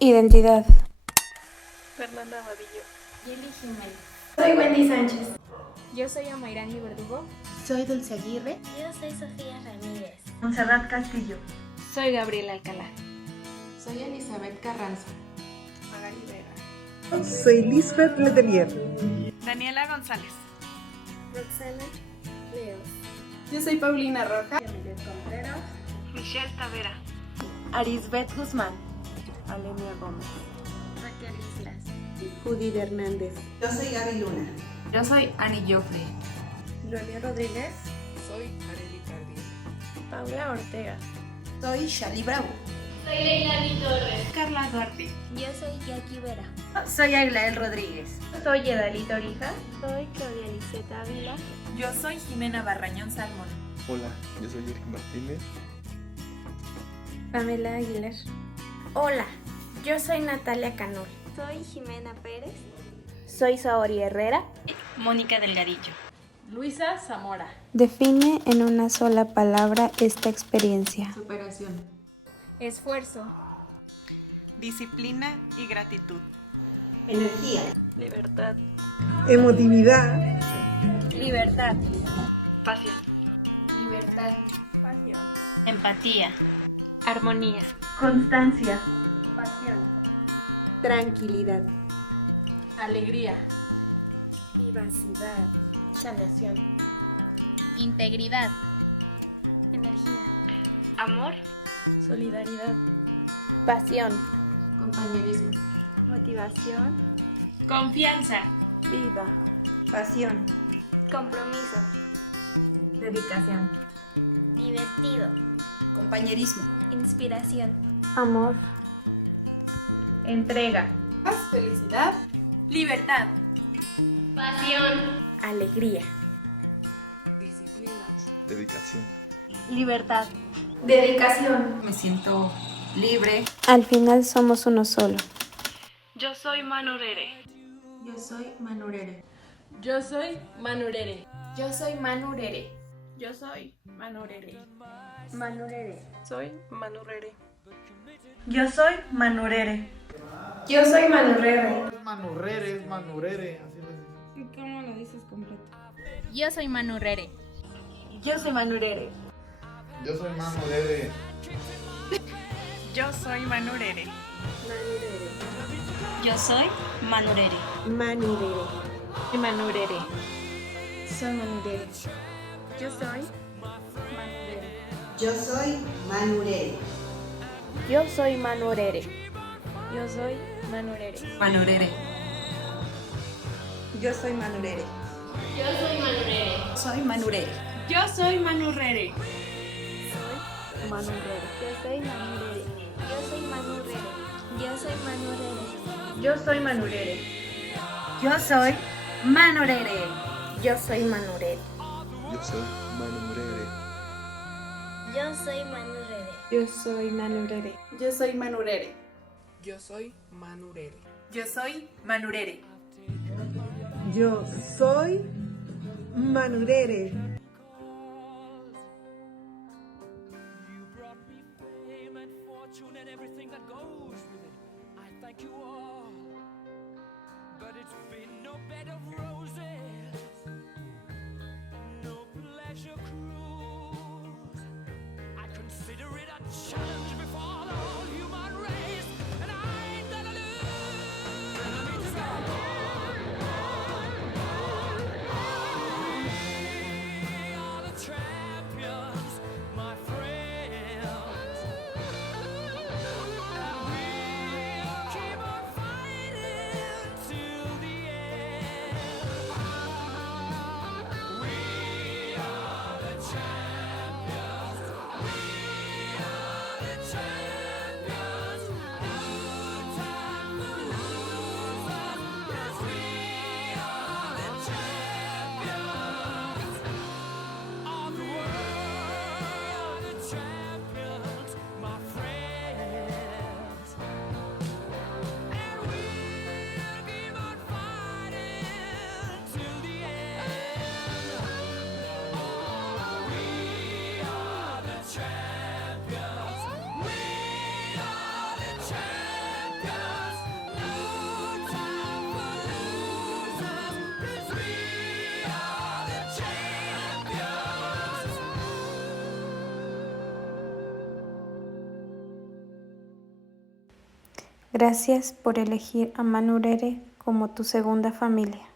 Identidad. Fernanda Vadillo. Yeli Jiménez. Soy Wendy Sánchez. Yo soy Amairani Verdugo. Soy Dulce Aguirre. Yo soy Sofía Ramírez. Montserrat Castillo. Soy Gabriela Alcalá. Soy Elizabeth Carranza. Magali Vega. Soy Lisbeth Letelier. Daniela González. Roxana Leos. Yo soy Paulina Roja. Michelle Tavera. Arisbeth Guzmán. Alemia Gómez. Raquel Islas. Judith Hernández. Yo soy Gaby Luna. Yo soy Annie Joffrey. Gloria Rodríguez. Soy Arely Cardiel. Paula Ortega. Soy Shali Bravo. Soy Leilani Torres. Carla Duarte. Yo soy Jackie Vera. Soy Aglael Rodríguez. Soy Edalita Orija. Soy Claudia Liseta Ávila. Yo soy Jimena Barrañón Salmón. Hola, yo soy Eric Martínez. Pamela Aguilar. Hola, yo soy Natalia Canol. Soy Jimena Pérez. Soy Saori Herrera. Mónica Delgadillo. Luisa Zamora. Define en una sola palabra esta experiencia. Superación. Esfuerzo. Disciplina y gratitud. Energía. Libertad. Emotividad. Libertad. Pasión. Libertad. Pasión. Empatía. Armonía. Constancia. Pasión. Tranquilidad. Alegría. Vivacidad. Sanación. Integridad. Energía. Amor. Solidaridad. Pasión. Compañerismo. Motivación. Confianza. Vida. Pasión. Compromiso. Dedicación. Divertido. Compañerismo. Inspiración. Amor. Entrega. Paz, felicidad. Libertad. Pasión. Alegría. Disciplina. Dedicación. Libertad. Dedicación. Me siento libre. Al final somos uno solo. Yo soy Manurere. Yo soy Manurere. Yo soy Manurere. Yo soy Manurere. Yo soy Manurere. Manurere. Soy Manurere. Yo soy Manurere. Yo soy Manurere. Manurere, así les dice. ¿Cómo lo dices completo? Yo soy Manurere. Yo soy Manurere. Yo soy Manurere. Yo soy Manurere. Yo soy Manurere. Manurere. Manurere. Soy Manurere. Yo soy Manurere. Yo soy Manurere. Yo soy Manurere. Yo soy Manurere. Manurere. Yo soy Manurere. Yo soy Manurere. Soy Manurere. Yo soy Manurere. Manurere. Yo soy Manurere. Yo soy Manurere. Yo soy Manurere. Yo soy Manurere. Yo soy Manurere. Yo soy Manurere. Yo soy Manu Murere. Yo soy Manurere. Yo soy Manurere. Yo soy Manurere. Yo soy Manurere. Yo soy Manurere. Yo soy Manurere. Gracias por elegir a Manurere como tu segunda familia.